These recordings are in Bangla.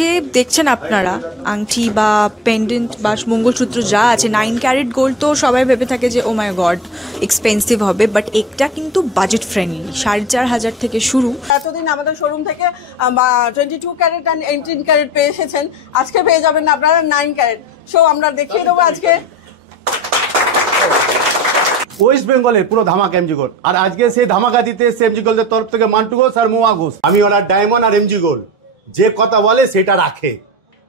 যে দেখছেন আপনারা আংটি বা পেন্ডেন্ট বা মঙ্গলসূত্র যা আছে 9 ক্যারেট গোল্ড, তো সবাই ভেবে থাকে যে ও মাই গড এক্সপেন্সিভ হবে, বাট এটা কিন্তু বাজেট ফ্রেন্ডলি, 4,500 থেকে শুরু। এতদিন আমাদের শোরুম থেকে 22 ক্যারেট অ্যান্ড 18 ক্যারেট পেয়ে এসেছেন, আজকে পেয়ে যাবেন আপনারা 9 ক্যারেট। সো আমরা দেখিয়ে দেবো আজকে ওয়েস্ট বেঙ্গলের পুরো ধামাকা এমজি গোল্ড। আর আজকে সেই ধামাকা দিতে এসে এমজি গোল্ডের তরফ থেকে মান্টু ঘোষ আর মোয়া ঘোষ। আমি ওনার ডায়মন্ড আর এমজি গোল্ড যে কথা বলে সেটা রাখে,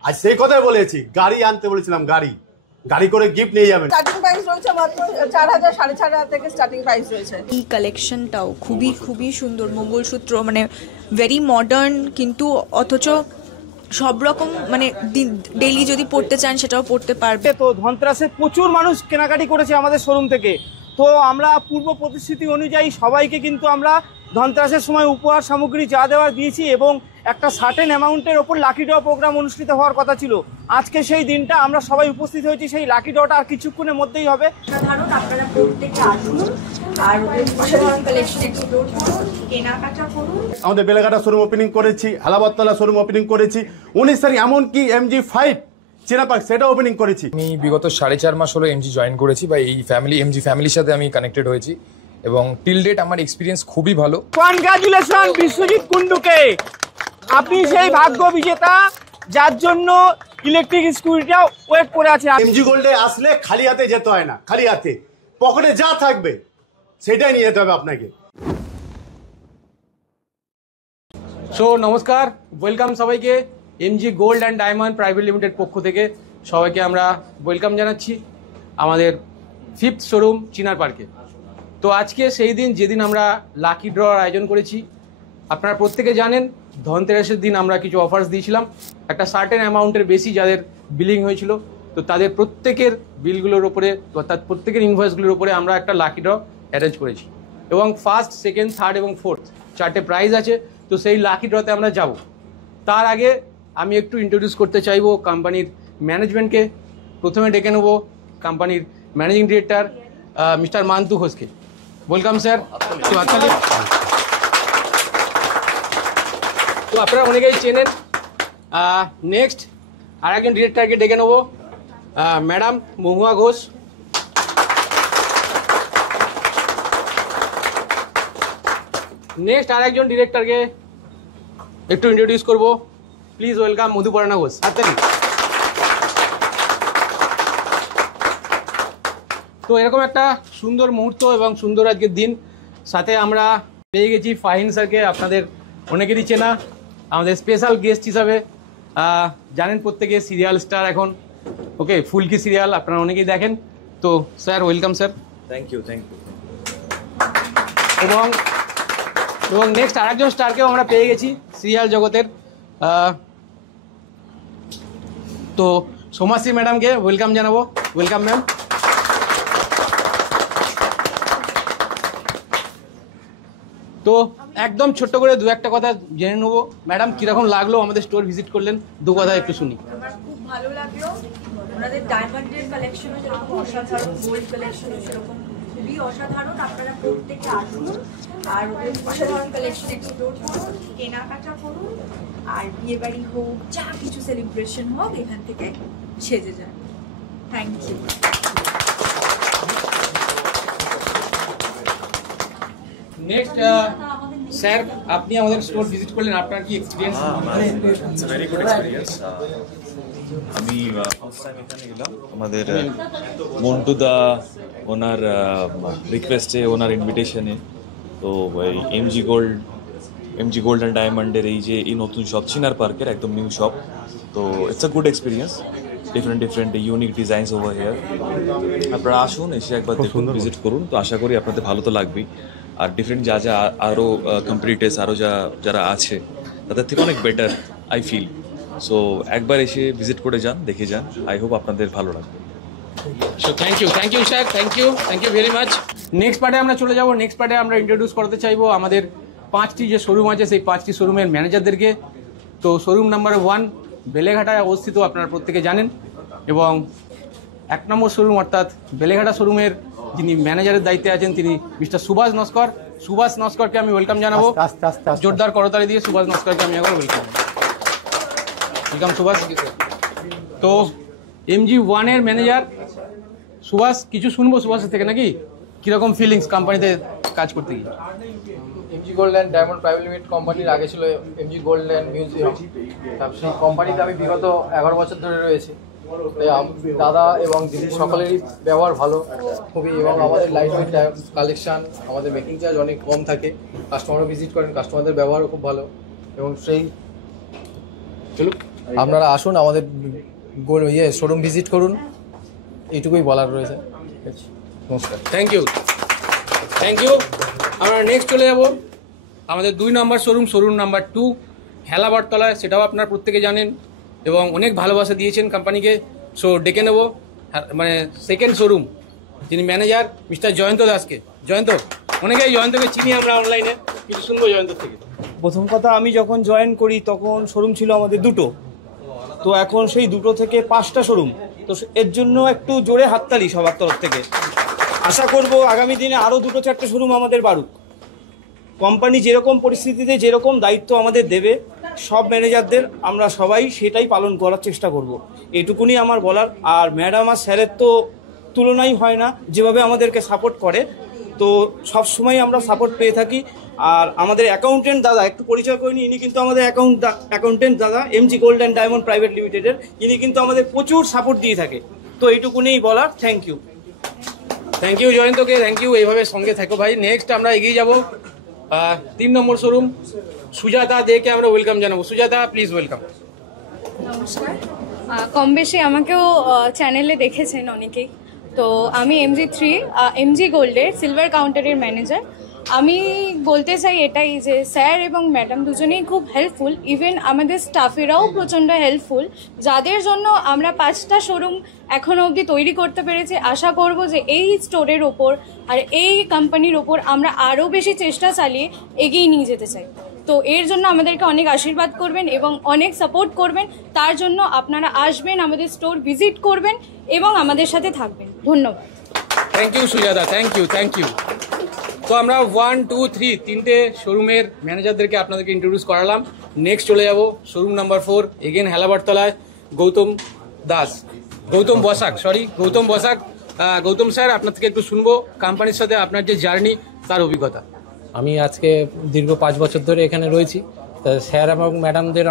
আর সেই কথাই বলেছি। গাড়ি আনতে বলেছিলাম, গাড়ি করে গিফট নিয়ে যাবেন। স্টার্টিং প্রাইস রয়েছে মাত্র 4,000 4,500 থেকে স্টার্টিং প্রাইস রয়েছে। এই কালেকশনটাও খুবই সুন্দর, মঙ্গলসূত্র মানে ভেরি মডার্ন, কিন্তু অথচ সব রকম মানে ডেইলি যদি পড়তে চান সেটাও পড়তে পারবে। তো ধনতেরাসে প্রচুর মানুষ কেনাকাটি করেছে আমাদের শোরুম থেকে। তো আমরা পূর্ব প্রতিশ্রুতি অনুযায়ী সবাইকে কিন্তু আমরা ধনতেরাসের সময় উপহার সামগ্রী যা দেওয়ার দিয়েছি, এবং একটা সার্টেন অ্যামাউন্টের ওপর লাকি ড্র প্রোগ্রাম অনুষ্ঠিত হওয়ার কথা ছিল। আজকে সেই দিনটা আমরা সবাই উপস্থিত হয়েছি। সেই লাকি ড্রটা আর কিছুক্ষণের মধ্যেই হবে। সাধারণ আপনারা প্রত্যেকে আসুন আর অসাধারণ কালেকশন এক্সপ্লোর করুন, কেনাকাটা করুন। আমাদের বেলেঘাটা শোরুম ওপেনিং করেছি, আলাবাদতলা শোরুম ওপেনিং করেছি, 19 তারিখ এমনকি MG5 চেনা পার্ক সেটা ওপেনিং করেছি। আমি বিগত 4.5 মাস হলো এমজি জয়েন করেছি, বা এই এমজি ফ্যামিলির সাথে আমি কানেক্টেড হয়েছি, এবং টিল ডেট আমার এক্সপিরিয়েন্স খুবই ভালো। কনগ্রাচুলেশন বিশ্বজিৎ কুন্ডুকে, আপনি সেই ভাগ্য বিজেতা যার জন্য ইলেকট্রিক স্কুটিটা ওয়েট করে আছে। এমজি গোল্ডে আসলে খালি হাতে যেতে হয় না, খালি হাতে পকেটে যা থাকবে সেটাই নিয়ে যেতে হবে আপনাকে। সো নমস্কার, ওয়েলকাম সবাইকে। MG gold and diamond private limited পক্ষ থেকে সবাইকে আমরা ওয়েলকাম জানাচ্ছি আমাদের 5th শোরুম চিনার পার্কে। তো আজকে সেই দিন যেদিন আমরা লাকি ড্রর আয়োজন করেছি। আপনারা প্রত্যেকে জানেন ধনতেরাসের দিন আমরা কিছু অফার্স দিয়েছিলাম, একটা সার্টেন অ্যামাউন্টের বেশি যাদের বিলিং হয়েছিল, তো তাদের প্রত্যেকের বিলগুলোর ওপরে অর্থাৎ প্রত্যেকের ইনভয়েসগুলোর উপরে আমরা একটা লাকি ড্র অ্যারেঞ্জ করেছি, এবং 1st, 2nd, 3rd এবং 4th 4টে প্রাইজ আছে। তো সেই লাকি ড্রতে আমরা যাব। তার আগে আমি একটু ইন্ট্রোডিউস করতে চাইবো কোম্পানির ম্যানেজমেন্টকে। প্রথমে ডেকে নেব কোম্পানির ম্যানেজিং ডিরেক্টর মিস্টার মান্তু ঘোষকে। Welcome sir. তো আপনারা অনেকেই চেনেন। নেক্সট আর একজন ডিরেক্টরকে ডেকে নেব, ম্যাডাম মহুয়া ঘোষ। নেক্সট আর একজন ডিরেক্টরকে একটু ইন্ট্রোডিউস করবো। Please welcome Madhuparna Ghosh. তো এরকম একটা সুন্দর মুহূর্ত এবং সুন্দর আজকের দিন সাথে আমরা পেয়ে গেছি ফাহিম স্যারকে। আপনাদের অনেকেরই চেনা, আমাদের স্পেশাল গেস্ট হিসাবে। জানেন প্রত্যেকে সিরিয়াল স্টার এখন, ওকে, ফুলকি সিরিয়াল আপনারা অনেকেই দেখেন। তো sir welcome sir. Thank you. এবং নেক্সট আরেকজন স্টারকেও আমরা পেয়ে গেছি সিরিয়াল জগতের। তো সোমাশ্রী ম্যাডামকে ওয়েলকাম জানাবো। Welcome ma'am. তো একদম ছোট্ট করে দু একটা কথা জেনে নেবো। ম্যাডাম কিরকম লাগলো আমাদের স্টোর ভিজিট করলেন, দু কথা একটু শুনি। আমার খুব ভালো লাগলো, ওনাদের ডায়মন্ডের কালেকশনও যেরকম অসাধারণ, গোল্ড কালেকশনও সেরকম খুবই অসাধারণ। আপনারা প্রত্যেকে আসুন আর অসাধারণ কালেকশন এক্সপ্লোর করুন, কেনাকাটা করুন, আর বিয়ে বাড়ি হোক, যা কিছু সেলিব্রেশন হোক, এখান থেকে সেজে যান। Thank you. নেক্সট স্যার, আপনি আমাদের স্টোর ভিজিট করলেন, আপনার কি experience? It's a very good experience. আমি ফার্স্ট টাইম এখানে এলাম আমাদের মন্টু দা ওনার রিকোয়েস্টে, ওনার ইনভিটেশনে। তো এমজি গোল্ড অ্যান্ড ডায়মন্ডের এই নতুন শপ চিনার পার্কের একদম নিউ শপ। তো it's a good experience, different unique designs over here. আপনারা আসুন, এসে একবার দেখুন, ভিজিট করুন। তো আশা করি আপনাদের ভালো তো লাগবেই। আর ডিফারেন্ট যা আরও কম্পিটিটার্স আরও যারা আছে তাদের থেকে অনেক বেটার আই ফিল। সো একবার এসে ভিজিট করে যান, দেখে যান। আই হোপ আপনাদের ভালো লাগবে। So thank you sir, thank you very much. Next পার্টে আমরা চলে যাব। নেক্সট পার্টে আমরা ইন্ট্রোডিউস করতে চাইবো আমাদের 5টি যে শোরুম আছে সেই 5টি শোরুমের ম্যানেজারদেরকে। তো শোরুম নাম্বার 1 বেলেঘাটায় অবস্থিত, আপনারা প্রত্যেকে জানেন। এবং 1 নম্বর শোরুম অর্থাৎ বেলেঘাটা শোরুমের যিনি ম্যানেজারের দায়িত্বে আছেন তিনি মিস্টার সুভাষ নস্কর। সুভাষ নস্করকে আমি ওয়েলকাম জানাবো। জোরদার করতালি দিয়ে সুভাষ নস্করকে আমি একবার ওয়েলকাম। ওয়েলকাম সুভাষ। তো MG1 এর ম্যানেজার সুভাষ, কিছু শুনবো সুভাষের থেকে নাকি, কিরকম ফিলিংস কোম্পানিতে কাজ করতে গিয়ে? MG gold and diamond private limited কোম্পানির আগে ছিল এমজি গোল্ড অ্যান্ড মিউজিয়াম। তারপর সেই কোম্পানিতে আমি বিগত 11 বছর ধরে রয়েছি। দাদা এবং দিদি সকলেরই ব্যবহার ভালো খুবই, এবং আমাদের লাইট ওয়েট কালেকশন, আমাদের মেকিং চার্জ অনেক কম থাকে, কাস্টমারও ভিজিট করেন, কাস্টমারদের ব্যবহারও খুব ভালো। এবং সেই চলুন আপনারা আসুন, আমাদের শোরুম ভিজিট করুন, এইটুকুই বলার রয়েছে। নমস্কার, থ্যাংক ইউ, থ্যাংক ইউ। আমরা নেক্সট চলে যাব আমাদের 2 নম্বর শোরুম নাম্বার 2 হেলাবরতলায়। সেটাও আপনারা প্রত্যেকে জানেন এবং অনেক ভালোবাসা দিয়েছেন কোম্পানিকে। সো ডেকে নেব মানে সেকেন্ড শোরুম, যিনি ম্যানেজার মিস্টার জয়ন্ত দাসকে। জয়ন্ত, অনেকেই জয়ন্তকে চিনি আমরা অনলাইনে, কিছু শুনবো জয়ন্ত থেকে। প্রথম কথা, আমি যখন জয়েন করি তখন শোরুম ছিল আমাদের 2টো, তো এখন সেই 2টো থেকে 5টা শোরুম। তো এর জন্য একটু জোরে হাততালি সবার তরফ থেকে। আশা করব আগামী দিনে আরও 2-4টে শোরুম আমাদের বাড়ুক। কোম্পানি যেরকম পরিস্থিতিতে যেরকম দায়িত্ব আমাদের দেবে, সব ম্যানেজারদের আমরা সবাই সেটাই পালন করার চেষ্টা করব, এটুকুনি আমার বলার। আর ম্যাডাম আর স্যারের তো তুলনাই হয় না, যেভাবে আমাদেরকে সাপোর্ট করে, তো সব সময় আমরা সাপোর্ট পেয়ে থাকি। আর আমাদের অ্যাকাউন্টেন্ট দাদা, একটু পরিচয় করে নিই, ইনি কিন্তু আমাদের অ্যাকাউন্টেন্ট দাদা MG gold and diamond private লিমিটেডের। ইনি কিন্তু আমাদের প্রচুর সাপোর্ট দিয়ে থাকে, তো এইটুকুনি বলার। Thank you. থ্যাংক ইউ জয়ন্তকে, থ্যাংক ইউ, এইভাবে সঙ্গে থাকো ভাই। নেক্সট আমরা এগিয়ে যাব 3 নম্বর শোরুম সুজাতা দেকে আমরা ওয়েলকাম জানাবো। Sujata, please welcome. নমস্কার। কম বেশি আমাকেও চ্যানেলে দেখেছেন অনেকেই। তো আমি এমজি গোল্ডের সিলভার কাউন্টারের ম্যানেজার। আমি বলতে চাই এটাই যে স্যার এবং ম্যাডাম দুজনেই খুব হেল্পফুল, ইভেন আমাদের স্টাফেরাও প্রচণ্ড হেল্পফুল, যাদের জন্য আমরা 5টা শোরুম এখনও অবধি তৈরি করতে পেরেছি। আশা করব যে এই স্টোরের ওপর আর এই কোম্পানির ওপর আমরা আরও বেশি চেষ্টা চালিয়ে এগিয়ে নিয়ে যেতে চাই। তো এর জন্য আমাদেরকে অনেক আশীর্বাদ করবেন এবং অনেক সাপোর্ট করবেন। তার জন্য আপনারা আসবেন, আমাদের স্টোর ভিজিট করবেন এবং আমাদের সাথে থাকবেন। ধন্যবাদ। Thank you Sujata, thank you, thank you. তো আমরা 1, 2, 3 তিনটে শোরুমের ম্যানেজারদেরকে আপনাদেরকে ইন্ট্রোডিউস করালাম। নেক্সট চলে যাব শোরুম নাম্বার 4, এগেন হেলাবরতলায় গৌতম বসাক। গৌতম স্যার, আপনার থেকে একটু শুনবো কোম্পানির সাথে আপনার যে জার্নি, তার অভিজ্ঞতা। আমি আজকে দীর্ঘ 5 বছর ধরে এখানে রয়েছি। স্যার এবং ম্যাডামদের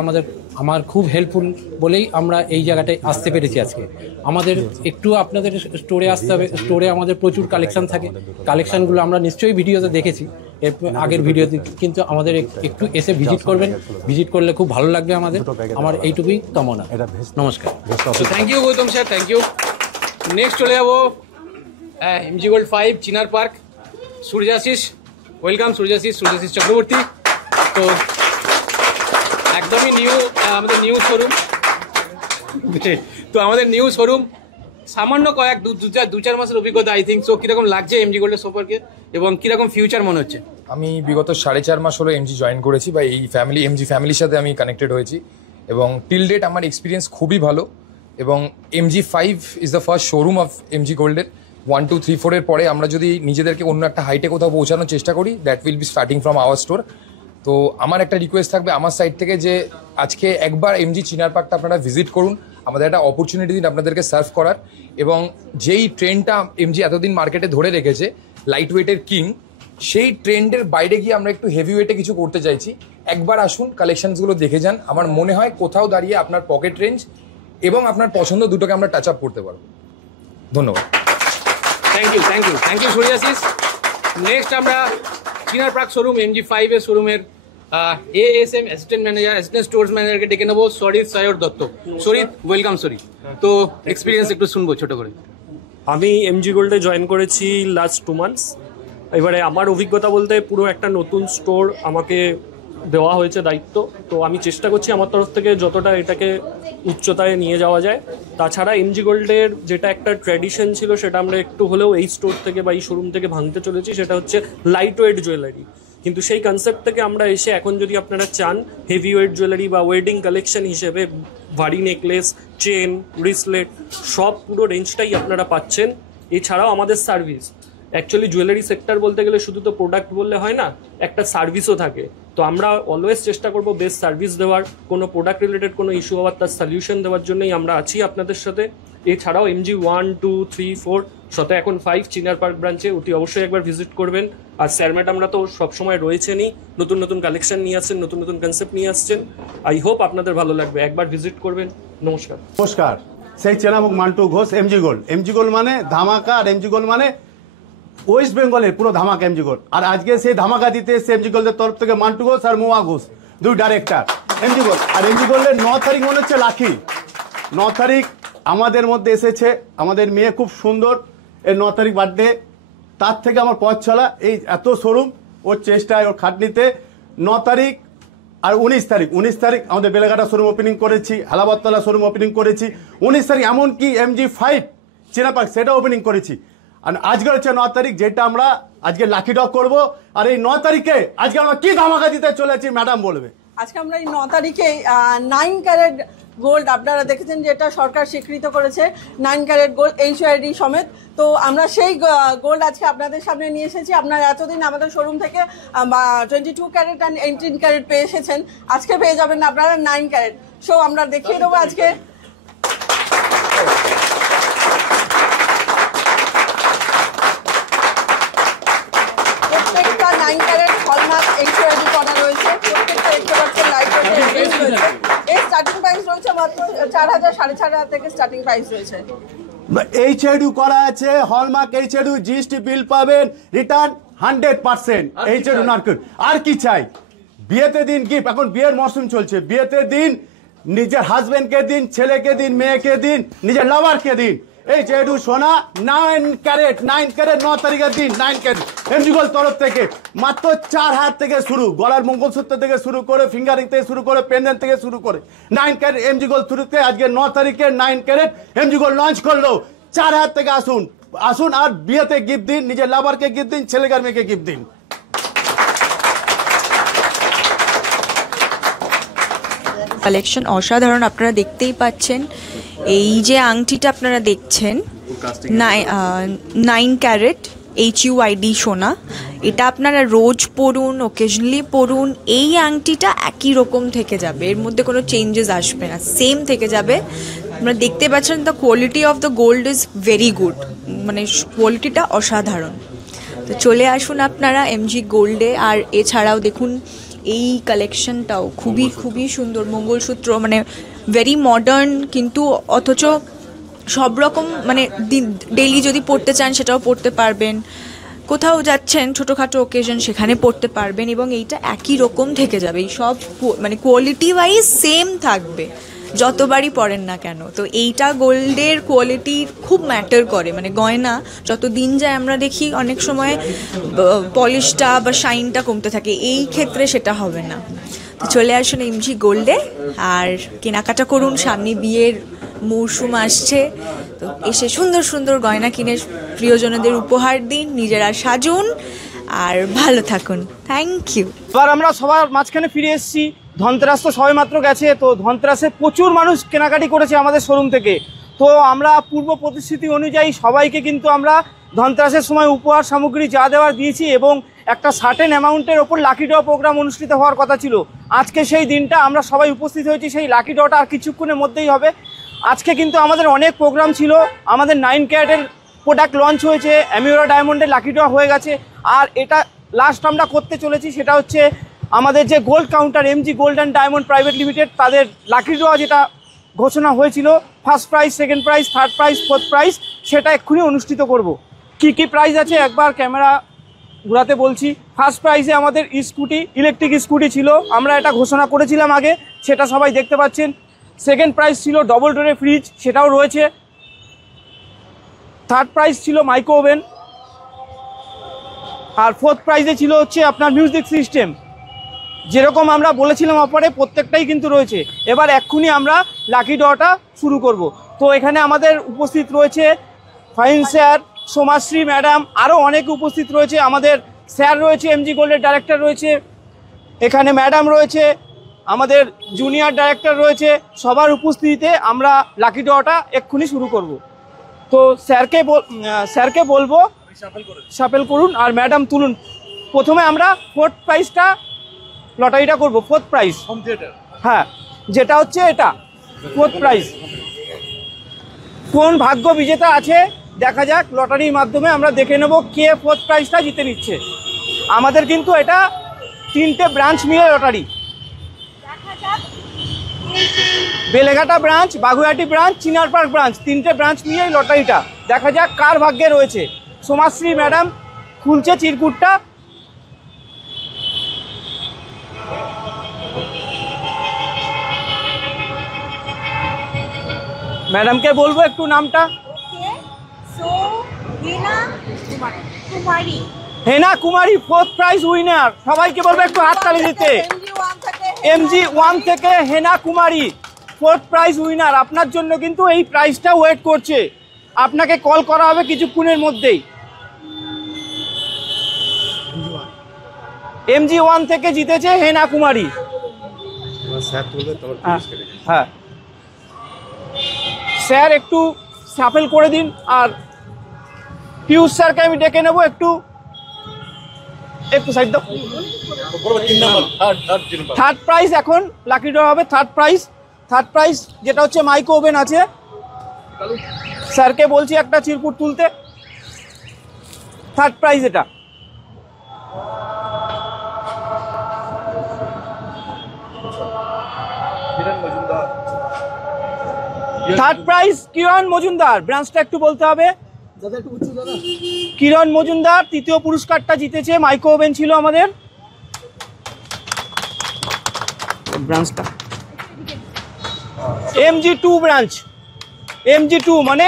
আমার খুব হেল্পফুল বলেই আমরা এই জায়গাটায় আসতে পেরেছি আজকে। আমাদের একটু আপনাদের স্টোরে আসতে হবে। স্টোরে আমাদের প্রচুর কালেকশন থাকে, কালেকশনগুলো আমরা নিশ্চয়ই ভিডিওতে দেখেছি, এর আগের ভিডিওতে, কিন্তু আমাদের একটু এসে ভিজিট করবেন। ভিজিট করলে খুব ভালো লাগবে আমার এইটুকুই কামনা। নমস্কার। Thank you Gautam sir, thank you. Next চলে যাবো MG Gold 5 Chinar Park, Suryashis. Welcome Suryashis Chakraborty. তো একদমই আমাদের নিউ শোরুম। তো আমাদের নিউ শোরুম, সামান্য কয়েক 2-4 মাসের অভিজ্ঞতা আই থিঙ্ক। সো কিরকম লাগছে এমজি গোল্ডের সম্পর্কে এবং কিরকম ফিউচার মনে হচ্ছে? আমি বিগত 4.5 মাস হলো এমজি জয়েন করেছি, বা এই এমজি ফ্যামিলির সাথে আমি কানেক্টেড হয়েছি, এবং টিল ডেট আমার এক্সপিরিয়েন্স খুবই ভালো। এবং MG5 is the first showroom of MG গোল্ডের। 1, 2, 3, 4 এর পরে আমরা যদি নিজেদেরকে অন্য একটা হাইটে কোথাও পৌঁছানোর চেষ্টা করি, that will be starting from our store. তো আমার একটা রিকোয়েস্ট থাকবে আমার সাইড থেকে, যে আজকে একবার এমজি চিনার পার্কটা আপনারা ভিজিট করুন, আমাদের একটা অপরচুনিটি দিন আপনাদেরকে সার্ভ করার। এবং যেই ট্রেন্ডটা এমজি এতদিন মার্কেটে ধরে রেখেছে, লাইট ওয়েটের কিং, সেই ট্রেন্ডের বাইরে গিয়ে আমরা একটু হেভি ওয়েটে কিছু করতে চাইছি। একবার আসুন, কালেকশনসগুলো দেখে যান। আমার মনে হয় কোথাও দাঁড়িয়ে আপনার পকেট রেঞ্জ এবং আপনার পছন্দ দুটোকে আমরা টাচ আপ করতে পারবো। ধন্যবাদ। Thank you সূর্যাশিস। নেক্সট আমরা চিনার পার্ক শোরুম MG5 এর শোরুমের ASM অ্যাসিস্ট্যান্ট স্টোরস ম্যানেজারকে ডেকে নেবো, সরিত সায়র দত্ত। সরিত, ওয়েলকাম সরিত। তো এক্সপিরিয়েন্স একটু শুনবো ছোট করে। আমি এমজি গোল্ডে জয়েন করেছি লাস্ট 2 মান্থস। এবারে আমার অভিজ্ঞতা বলতে পুরো একটা নতুন স্টোর আমাকে দেওয়া হয়েছে দায়িত্ব। তো আমি চেষ্টা করছি আমার তরফ থেকে যতটা এটাকে উচ্চতায় নিয়ে যাওয়া যায়। তাছাড়া এমজি গোল্ডের যেটা একটা ট্র্যাডিশন ছিল, সেটা আমরা একটু হলেও এই স্টোর থেকে বা এই শোরুম থেকে ভাঙতে চলেছি, সেটা হচ্ছে লাইট ওয়েট জুয়েলারি। কিন্তু সেই কনসেপ্ট থেকে আমরা এসে এখন যদি আপনারা চান হেভি ওয়েট জুয়েলারি বা ওয়েডিং কালেকশন হিসেবে ভারী নেকলেস, চেন, ব্রেসলেট, সব পুরো রেঞ্জটাই আপনারা পাচ্ছেন। এছাড়াও আমাদের সার্ভিস, অ্যাকচুয়ালি জুয়েলারি সেক্টর বলতে গেলে শুধু তো প্রোডাক্ট বললে হয় না, একটা সার্ভিসও থাকে। তো আমরা অলওয়েজ চেষ্টা করব বেস্ট সার্ভিস দেওয়ার, কোনো প্রোডাক্ট রিলেটেড কোনো ইস্যু হওয়ার তার সলিউশন দেওয়ার জন্যই আমরা আছি আপনাদের সাথে। এছাড়াও MG 1, 2, 3, 4 সাথে এখন 5 চিনার পার্ক ব্রাঞ্চে অতি অবশ্যই একবার ভিজিট করবেন। আর স্যার ম্যাডামরা তো সবসময় রয়েছেনই, নতুন নতুন কালেকশন নিয়ে আসছেন, নতুন নতুন কনসেপ্ট নিয়ে আসছেন। আই হোপ আপনাদের ভালো লাগবে, একবার ভিজিট করবেন। নমস্কার। নমস্কার, সেই চেনামুখ Mantu Ghosh, MG gold. MG gold মানে ধামাকা, আর এমজি গোল্ড মানে ওয়েস্ট বেঙ্গলের পুরো ধামাকা এমজি গোল্ড। আর আজকে সেই ধামাকা দিতে এসছে এমজি গোল্ডের তরফ থেকে মান্টু ঘোষ আর মুয়া ঘোষ, দুই ডাইরেক্টর এমজি গোল্ড। আর এমজি গোল্ডের 9 তারিখ মনে হচ্ছে লাকি, 9 তারিখ আমাদের মধ্যে এসেছে আমাদের মেয়ে, খুব সুন্দর। এর 9 তারিখ বার্থডে, তার থেকে আমার পথ চলা এই এত শোরুম, ওর চেষ্টায় ওর খাটনিতে। 9 তারিখ আর 19 তারিখ আমাদের বেলেঘাটা শোরুম ওপেনিং করেছি, হালাবাদতলা শোরুম ওপেনিং করেছি। 19 তারিখ এমনকি MG 5 চেনা পার্ক সেটা ওপেনিং করেছি। আর আজকে হচ্ছে 9 তারিখ, যেটা আমরা আজকে লাকি ড্র করবো। আর এই 9 তারিখে আজকে আমরা কি ধামাকা দিতে চলেছি ম্যাডাম বলবে। আজকে আমরা এই 9 তারিখে 9 ক্যারেট গোল্ড, আপনারা দেখেছেন যেটা সরকার স্বীকৃত করেছে 9 ক্যারেট গোল্ড HYD সমেত। তো আমরা সেই গোল্ড আজকে আপনাদের সামনে নিয়ে এসেছি। আপনারা এতদিন আমাদের শোরুম থেকে 22 ক্যারেট অ্যান্ড 18 ক্যারেট পেয়ে এসেছেন, আজকে পেয়ে যাবেন আপনারা 9 ক্যারেট। সো আমরা দেখিয়ে দেবো আজকে প্রত্যেকটা 9 ক্যারেট হলমার্ক HYD করা রয়েছে। প্রত্যেকটা দেখতে পাচ্ছেন লাইট রয়েছে। এর স্টার্টিং প্রাইস রয়েছে মাত্র 4,000, 4,500 থেকে স্টার্টিং প্রাইস রয়েছে। HYD করা আছে, হলমার্ক HYD, GST বিল পাবেন, রিটার্ন 100%। HYD মার্কেট আর কি চাই? বিয়েতে দিন গিফট, এখন বিয়ের মৌসুম চলছে, বিয়েতে দিন নিজের হাজবেন্ডকে দিন, ছেলেকে দিন, মেয়েকে দিন, নিজের লাভারকে দিন। HYD সোনা 9 ক্যারেট 9 তারিখের দিন 9 ক্যারেট এমজি গোল্ড তরফ থেকে মাত্র 4,000 থেকে শুরু, গলার মঙ্গলসূত্র থেকে শুরু করে, ফিঙ্গারিং থেকে শুরু করে, পেন্ডেন্ট থেকে শুরু করে 9 ক্যারেট এমজি গোল্ড শুরুতে। আজকে 9 তারিখে 9 ক্যারেট এমজি গোল্ড লঞ্চ করলো। 4,000 থেকে আসুন আর বিয়েতে গিফট দিন, নিজের লাভারকে গিফট দিন, ছেলেকে আর মেয়েকে গিফট দিন। কালেকশন অসাধারণ, আপনারা দেখতেই পাচ্ছেন। এই যে আংটিটা আপনারা দেখছেন 9 ক্যারেট HUID সোনা, এটা আপনারা রোজ পরুন, ওকেশনালি পরুন, এই আংটিটা একই রকম থেকে যাবে, এর মধ্যে কোনো চেঞ্জেস আসবে না, সেম থেকে যাবে। আপনারা দেখতে পাচ্ছেন the quality of the gold is very good, মানে কোয়ালিটিটা অসাধারণ। তো চলে আসুন আপনারা MG গোল্ডে। আর এছাড়াও দেখুন এই কালেকশনটাও খুবই খুবই সুন্দর, মঙ্গলসূত্র মানে ভেরি মডার্ন, কিন্তু অথচ সব রকম মানে ডেইলি যদি পড়তে চান সেটাও পড়তে পারবেন, কোথাও যাচ্ছেন ছোটোখাটো ওকেশন সেখানে পড়তে পারবেন, এবং এইটা একই রকম থেকে যাবে। এই সব মানে কোয়ালিটি ওয়াইজ সেম থাকবে যতবারই পড়েন না কেন। তো এইটা গোল্ডের কোয়ালিটি খুব ম্যাটার করে, মানে গয়না যত দিন যায় আমরা দেখি অনেক সময় পলিশটা বা শাইনটা কমতে থাকে, এই ক্ষেত্রে সেটা হবে না। তো চলে আসুন MG গোল্ডে আর কেনাকাটা করুন, সামনে বিয়ের মৌসুম আসছে, তো এসে সুন্দর সুন্দর গয়না কিনে প্রিয়জনদের উপহার দিন, নিজেরা সাজুন আর ভালো থাকুন। Thank you. এবার আমরা সবার মাঝখানে ফিরে এসেছি। ধনতেরাস তো সবাই মাত্র গেছে, তো ধনতেরাসে প্রচুর মানুষ কেনাকাটি করেছে আমাদের শোরুম থেকে। তো আমরা পূর্ব প্রতিশ্রুতি অনুযায়ী সবাইকে কিন্তু আমরা ধনতেরাসের সময় উপহার সামগ্রী যা দেওয়ার দিয়েছি, এবং একটা সার্টেন অ্যামাউন্টের ওপর লাকি ড্র প্রোগ্রাম অনুষ্ঠিত হওয়ার কথা ছিল। আজকে সেই দিনটা আমরা সবাই উপস্থিত হয়েছি, সেই লাকি ড্রটা আর কিছুক্ষণের মধ্যেই হবে। আজকে কিন্তু আমাদের অনেক প্রোগ্রাম ছিল, আমাদের 9 ক্যারেটের প্রোডাক্ট লঞ্চ হয়েছে, অ্যামিউরা ডায়মন্ডের লাকি ড্র হয়ে গেছে, আর এটা লাস্ট আমরা করতে চলেছি সেটা হচ্ছে আমাদের যে gold counter MG gold and diamond private limited, তাদের লাকি ড্র যেটা ঘোষণা হয়েছিল, first prize, second prize, third prize, fourth prize, সেটা এক্ষুনি অনুষ্ঠিত করব। কি কি প্রাইজ আছে একবার ক্যামেরা ঘোরাতে বলছি। ফার্স্ট প্রাইজে আমাদের স্কুটি, ইলেকট্রিক স্কুটি ছিল, আমরা এটা ঘোষণা করেছিলাম আগে, সেটা সবাই দেখতে পাচ্ছেন। সেকেন্ড প্রাইজ ছিল ডবল ডোরের ফ্রিজ, সেটাও রয়েছে। থার্ড প্রাইজ ছিল মাইক্রো ওভেন, আর ফোর্থ প্রাইজে ছিল হচ্ছে আপনার মিউজিক সিস্টেম। যেরকম আমরা বলেছিলাম অফারে প্রত্যেকটাই কিন্তু রয়েছে। এবার এক্ষুনি আমরা লাকি ড্রটা শুরু করব। তো এখানে আমাদের উপস্থিত রয়েছে ফাহিম স্যার, সোমাশ্রী ম্যাডাম, আরও অনেকে উপস্থিত রয়েছে। আমাদের স্যার রয়েছে, MG গোল্ডের ডাইরেক্টর রয়েছে, এখানে ম্যাডাম রয়েছে, আমাদের জুনিয়র ডাইরেক্টর রয়েছে। সবার উপস্থিতিতে আমরা লাকি ড্রটা এক্ষুনি শুরু করব। তো স্যারকে বলবো শাফেল করুন আর ম্যাডাম তুলুন। প্রথমে আমরা ফোর্থ প্রাইজটা লটারিটা করব, 4th প্রাইজ। হ্যাঁ, যেটা হচ্ছে এটা 4th প্রাইজ। কোন ভাগ্য বিজেতা আছে দেখা যাক, লটারির মাধ্যমে আমরা দেখে নেব কে 4th প্রাইজটা জিতে নিচ্ছে। আমাদের কিন্তু এটা 3টে ব্রাঞ্চ মিলে lottery, Beleghata branch, Baguiati branch, Chinar Park branch, 3টে ব্রাঞ্চ নিয়ে এই লটারিটা। দেখা যাক কার ভাগ্যে রয়েছে। সোমাশ্রী ম্যাডাম খুলছে চিরকুটটা। ম্যাডামকে বলবো একটু নামটা। হেনা কুমারী 4th প্রাইজ উইনার। সবাইকে বলবো একটু হাততালি দিতে। MG1 থেকে হেনা কুমারী 4th প্রাইজ উইনার। আপনার জন্য কিন্তু এই প্রাইজটা ওয়েট করছে, আপনাকে কল করা হবে কিছুক্ষণের মধ্যেই। MG1 থেকে জিতেছে হেনা কুমারী। হ্যাঁ স্যার একটু সাফেল করে দিন। আর পিউষ স্যারকে আমি ডেকে নেবো, একটু সাইড দাও। 3rd প্রাইজ এখন লাকি ড্র হবে। 3rd প্রাইজ যেটা হচ্ছে মাইক্রো ওভেন আছে। স্যারকে বলছি একটা চিরকুট তুলতে। 3rd প্রাইজ এটা। 3rd প্রাইজ কিরণ মজুমদার। ব্রাঞ্চটা একটু বলতে হবে। কিরণ মজুমদার 3য় পুরস্কারটা জিতেছে। মাইক্রো ওভেন ছিল আমাদের ব্রাঞ্চটা। MG2 ব্রাঞ্চ, MG2 মানে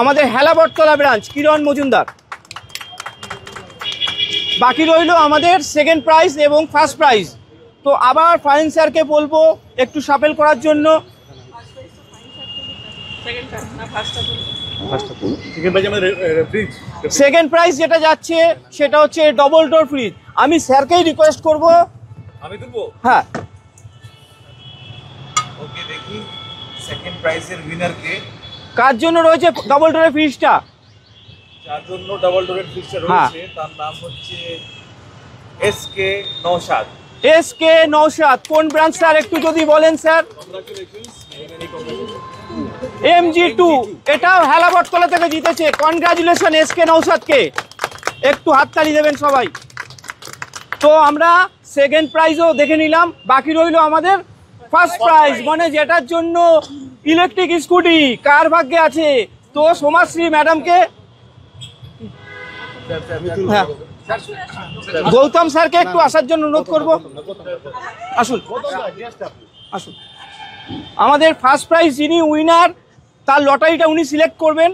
আমাদের হেলাবরতলা ব্রাঞ্চ, কিরণ মজুমদার। বাকি রইল আমাদের 2nd প্রাইজ এবং 1st প্রাইজ। তো আবার ফাইন স্যারকে বলবো একটু সাফেল করার জন্য। সেকেন্ড প্রাইজ যেটা যাচ্ছে সেটা হচ্ছে ডবল ডোর ফ্রিজ। আমি স্যারকেই রিকোয়েস্ট করব। আমি তুলবো? হ্যাঁ। ওকে, দেখি সেকেন্ড প্রাইজের উইনার কে। কার জন্য রয়েছে ডবল ডোরের ফ্রিজটা? যার জন্য ডবল ডোরের ফ্রিজটা রয়েছে তার নাম হচ্ছে SK নওশাদ। SK নওশাদ কোন ব্রাঞ্চ স্যার একটু যদি বলেন স্যার? MG2 এটাও হেলাবরতলা থেকে জিতেছে। কনগ্রাচুলেশন SK নওশাদকে, একটু হাততালি দেবেন সবাই। তো আমরা সেকেন্ড প্রাইজও দেখে নিলাম, বাকি রইল আমাদের ফার্স্ট প্রাইজ, মানে যেটার জন্য ইলেকট্রিক স্কুটি কার ভাগ্যে আছে। তো সোমাশ্রী ম্যাডামকে, হ্যাঁ গৌতম স্যারকে একটু আসার জন্য অনুরোধ করব। আসুন আসুন। আমাদের ফার্স্ট প্রাইজ যিনি উইনার তার লটারিটা উনি সিলেক্ট করবেন।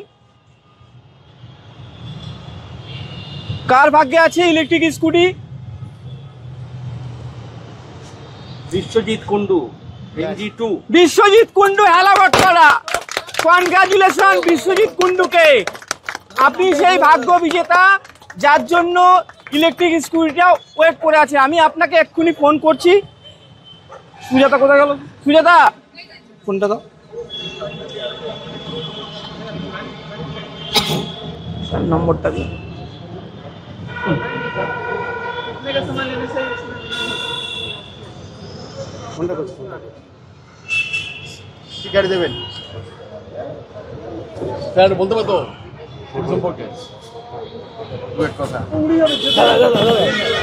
কার ভাগ্যে আছে electric scooty? Biswajit Kundu, MG2। Biswajit Kundu Helabattala. Congratulation Biswajit কুন্ডুকে, আপনি সেই ভাগ্য বিজেতা যার জন্য ইলেকট্রিক স্কুটিটা ওয়েট করে আছে। আমি আপনাকে এক্ষুনি ফোন করছি। সুজাতা কোথায় গেল? সুজাতা ফোনটা দাও। নম্বরটা দিন। ফোনটা করছি, কি গাড়ি দেবেন স্যার? বলতে পারতো সম্পর্কে কথা।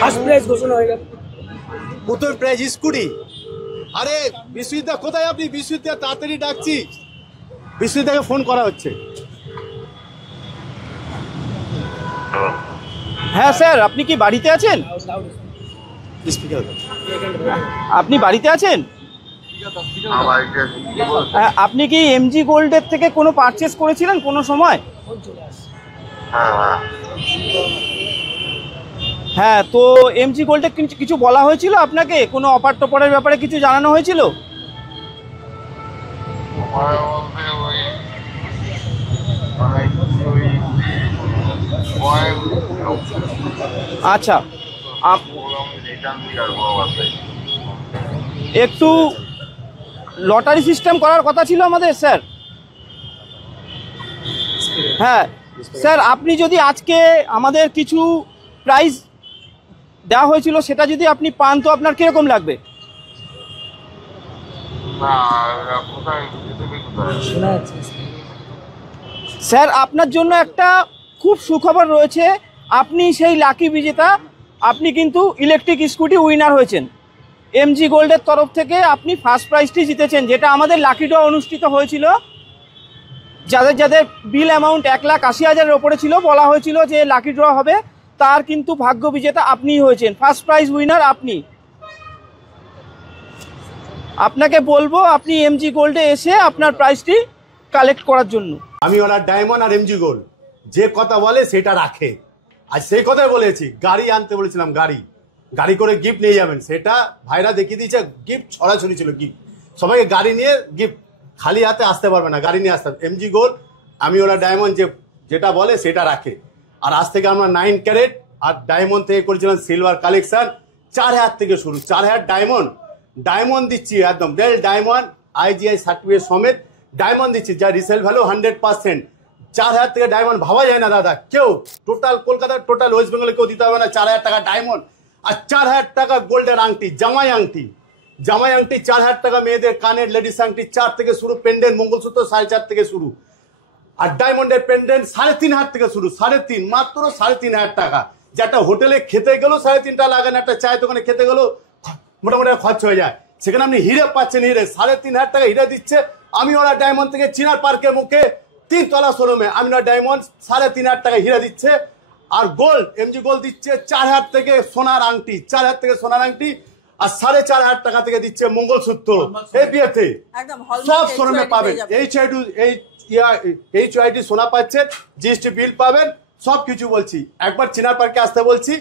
ফার্স্ট প্রাইজ ঘোষণা হয়ে গেল। প্রথম প্রাইজ স্কুটি। আরে বিশ্বজিৎদা কোথায় আপনি? বিশ্বজিৎদা তাড়াতাড়ি ডাকছি। বিশ্বজিৎদাকে ফোন করা হচ্ছে। হ্যাঁ স্যার, আপনি কি বাড়িতে আছেন? আপনি বাড়িতে আছেন? আপনি কি এমজি গোল্ডের থেকে কোনো পারচেস করেছিলেন কোনো সময়? হ্যাঁ, তো এমজি গোল্ডে কিছু বলা হয়েছিল আপনাকে? কোনো অফার টপারের ব্যাপারে কিছু জানানো হয়েছিল? আচ্ছা, একটু লটারি সিস্টেম করার কথা ছিল আমাদের স্যার। হ্যাঁ স্যার, আপনি যদি আজকে আমাদের কিছু প্রাইজ দেওয়া হয়েছিল সেটা যদি আপনি পান তো আপনার কিরকম লাগবে? স্যার আপনার জন্য একটা খুব সুখবর রয়েছে, আপনি সেই লাকি বিজেতা, আপনি কিন্তু ইলেকট্রিক স্কুটি উইনার হয়েছেন। এমজি গোল্ডের তরফ থেকে আপনি ফার্স্ট প্রাইজটি জিতেছেন, যেটা আমাদের লাকি ড্র অনুষ্ঠিত হয়েছিল। যাদের যাদের বিল অ্যামাউন্ট 1,80,000-এর ওপরে ছিল, বলা হয়েছিল যে লাকি ড্র হবে, তার কিন্তু ভাগ্য বিজেতা আপনিই হয়েছেন, ফার্স্ট প্রাইজ উইনার আপনি। আপনাকে বলবো আপনি এমজি গোল্ডে এসে আপনার প্রাইজটি কালেক্ট করার জন্য। আমি ওনার ডায়মন্ড আর এমজি গোল্ড যে কথা বলে সেটা রাখে, আর সেই কথাই বলেছি। গাড়ি আনতে বলেছিলাম, গাড়ি করে গিফট নিয়ে যাবেন, সেটা ভাইরা দেখিয়ে দিয়েছে। গিফট ছড়াছড়ি ছিল, গিফট সবাইকে গাড়ি নিয়ে গিফট, খালি হাতে আসতে পারবে না, গাড়ি নিয়ে আসতে হবে। এমজি গোল্ড আমি ওনার ডায়মন্ড যেটা বলে সেটা রাখে। আর আজ থেকে আমরা 9 ক্যারেট আর ডায়মন্ড থেকে করেছিলাম সিলভার কালেকশন। 4,000 থেকে শুরু, 4,000 ডায়মন্ড দিচ্ছি, একদম রেল ডায়মন্ড IGI সার্টিফিকেট সমেত ডায়মন্ড দিচ্ছি, যা রিসেল ভ্যালু 100%। 4,000 থেকে ডায়মন্ড ভাবা যায় না দাদা, কেউ টোটাল কলকাতার টোটাল ওয়েস্ট বেঙ্গলে কেউ দিতে হবে না 4,000 টাকা ডায়মন্ড। আর 4,000 টাকা গোল্ডের আংটি, জামাই আংটি 4,000 টাকা, মেয়েদের কানের লেডিস আংটি 4 থেকে শুরু, পেন্ডেন্ট মঙ্গলসূত্র 4.5 থেকে শুরু, আর ডায়মন্ডের পেন্ডেন্ট 3,500 থেকে শুরু, 3.5 মাত্র 3,500 টাকা। যেটা হোটেলে খেতে গেলেও 3.5 টাকা লাগে না, একটা চায়ের দোকানে খেতে গেলেও মোটামুটি খরচ হয়ে যায়, সেখানে আপনি হিরে পাচ্ছেন, হিরে 3,500 টাকা হিরে দিচ্ছে। আমি ওরা ডায়মন্ড থেকে চিনার পার্কের মুখে 3 তলা শোরুমে আমি ওরা ডায়মন্ড 3,500 টাকা হিরে দিচ্ছে। আর গোল্ড এমজি গোল্ড দিচ্ছে 4,000 থেকে সোনার আংটি, 4,000 থেকে সোনার আংটি, আর 4,500 টাকা থেকে দিচ্ছে মঙ্গলসূত্র। এই বিয়েতে সব শোরুমে পাবেন, HYD সোনা পাচ্ছেন, GST বিল পাবেন, সব কিছু বলছি। একবার চিনার পার্কে আসতে বলছি।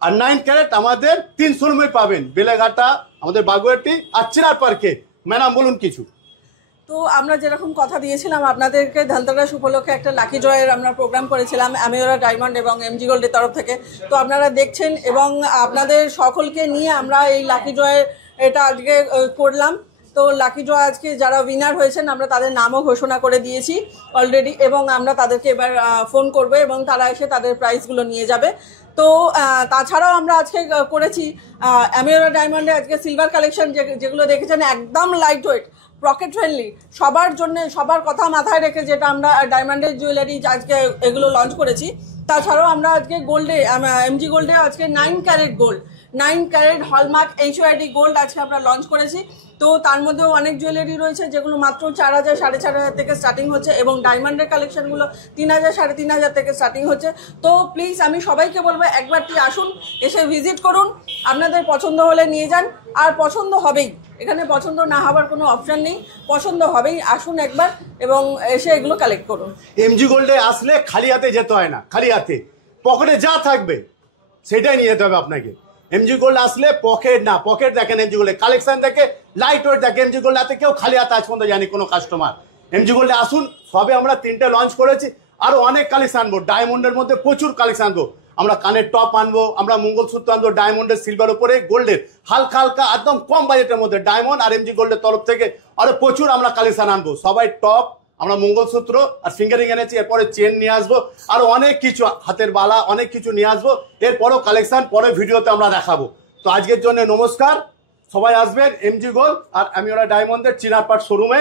আর 9 ক্যারেট আমাদের 3 শোরুমে পাবেন, বেলেঘাটা, আমাদের বাগুয়াটি আর চিনার পার্কে। ম্যাডাম বলুন কিছু। তো আমরা যেরকম কথা দিয়েছিলাম আপনাদেরকে, ধনতেরাস উপলক্ষে একটা লাকি ড্রয়ের আমরা প্রোগ্রাম করেছিলাম আমিওরা ডায়মন্ড এবং এমজি গোল্ডের তরফ থেকে। তো আপনারা দেখছেন এবং আপনাদের সকলকে নিয়ে আমরা এই লাকি ড্রয়ের এটা আজকে করলাম। তো লাকি ড্র আজকে যারা উইনার হয়েছেন আমরা তাদের নামও ঘোষণা করে দিয়েছি অলরেডি, এবং আমরা তাদেরকে এবার ফোন করব এবং তারা এসে তাদের প্রাইজগুলো নিয়ে যাবে। তো তাছাড়াও আমরা আজকে করেছি আমিওরা ডায়মন্ডে আজকে সিলভার কালেকশন, যেগুলো দেখেছেন একদম লাইট ওয়েট, পকেট ফ্রেন্ডলি, সবার জন্য, সবার কথা মাথায় রেখে যেটা আমরা ডায়মন্ডের জুয়েলারি আজকে এগুলো লঞ্চ করেছি। তাছাড়াও আমরা আজকে গোল্ডে, এমজি গোল্ডে আজকে 9 carat gold, 9 carat hallmark HYD gold আজকে আমরা লঞ্চ করেছি। তো তার মধ্যেও অনেক জুয়েলারি রয়েছে যেগুলো মাত্র 4,000, 4,500 থেকে স্টার্টিং হচ্ছে, এবং ডায়মন্ডের কালেকশনগুলো 3,000, 3,500 থেকে স্টার্টিং হচ্ছে। তো প্লিজ আমি সবাইকে বলবো একবারটি আসুন, এসে ভিজিট করুন, আপনাদের পছন্দ হলে নিয়ে যান, আর পছন্দ হবেই, এখানে পছন্দ না হবার কোনো অপশন নেই, পছন্দ হবেই। আসুন একবার এবং এসে এগুলো কালেক্ট করুন। এমজি গোল্ডে আসলে খালি হাতে যেতে হয় না, খালি হাতে পকেটে যা থাকবে সেটাই নিয়ে যেতে হবে আপনাকে। এমজি গোল্ড আসলে পকেট না, পকেট দেখেন, এমজি গোল্ডে কালেকশন দেখে, লাইট ওয়েট দেখে। এমজি গোল্ড হাতে কেউ খালি হাতে আজ পর্যন্ত জানি কোনো কাস্টমার। এমজি গোল্ডে আসুন, সবে আমরা 3টে লঞ্চ করেছি, আরো অনেক কালেকশন আনবো। ডায়মন্ডের মধ্যে প্রচুর কালেকশন আনবো, আমরা কানের টপ আনবো, আমরা মঙ্গলসূত্র আনবো, ডায়মন্ডের সিলভার উপরে, গোল্ডের হালকা হালকা একদম কম বাজেটের মধ্যে ডায়মন্ড আর এমজি গোল্ডের তরফ থেকে আরো প্রচুর আমরা কালেকশন আনবো। সবাই টপ, আমরা মঙ্গলসূত্র আর ফিঙ্গারিং এনেছি, এরপরে চেন নিয়ে আসবো, আরো অনেক কিছু, হাতের বালা, অনেক কিছু নিয়ে আসবো। এরপরও কালেকশন পরে ভিডিওতে আমরা দেখাবো। তো আজকের জন্য নমস্কার, সবাই আসবেন এমজি গোল্ড আর আমিওরা ডায়মন্ডের চিনার পার্ক শোরুমে,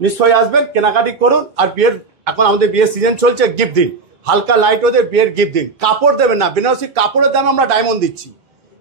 নিশ্চয়ই আসবেন, কেনাকাটি করুন। আর বিয়ের, এখন আমাদের বিয়ের সিজন চলছে, গিফট দিন, হালকা লাইট ওদের বিয়ের গিফট দিন। কাপড় দেবেন না, বেনারসি কাপড়ের দামে আমরা ডায়মন্ড দিচ্ছি,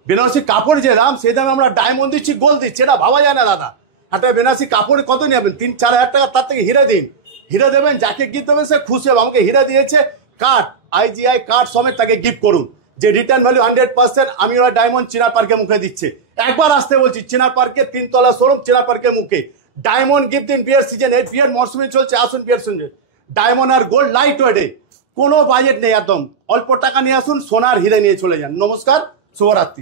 বেনারসি কাপড় যে দাম সেই দামে আমরা ডায়মন্ড দিচ্ছি, গোল্ড দিচ্ছি, এটা ভাবা যায় না দাদা। একটা বেনারসি কাপড়ে কত নেবেন? 3-4 হাজার টাকা, তার থেকে হিরে দিন, হিরে দেবেন, যাকে গিফট দেবেন সে খুশি হবে। আমাকে হিরে দিয়েছে, কার্ড IGI কার্ড সমেত তাকে গিফট করুন, যে রিটার্ন ভ্যালু 100% আমি ওরা ডায়মন্ড চিনার পার্কের মুখে দিচ্ছে। একবার আসতে বলছি, চিনার পার্কের 3 তলা শোরুম, চিনার পার্কের মুখে ডায়মন্ড গিফট দিন। বিয়ের সিজন, এই বিয়ের মরশুমে চলছে, আসুন বিয়ের সিজনে ডায়মন্ড আর গোল্ড লাইট ওয়েটে, কোনো বাজেট নেই, একদম অল্প টাকা নিয়ে আসুন, সোনার হিরে নিয়ে চলে যান। নমস্কার, শুভরাত্রি।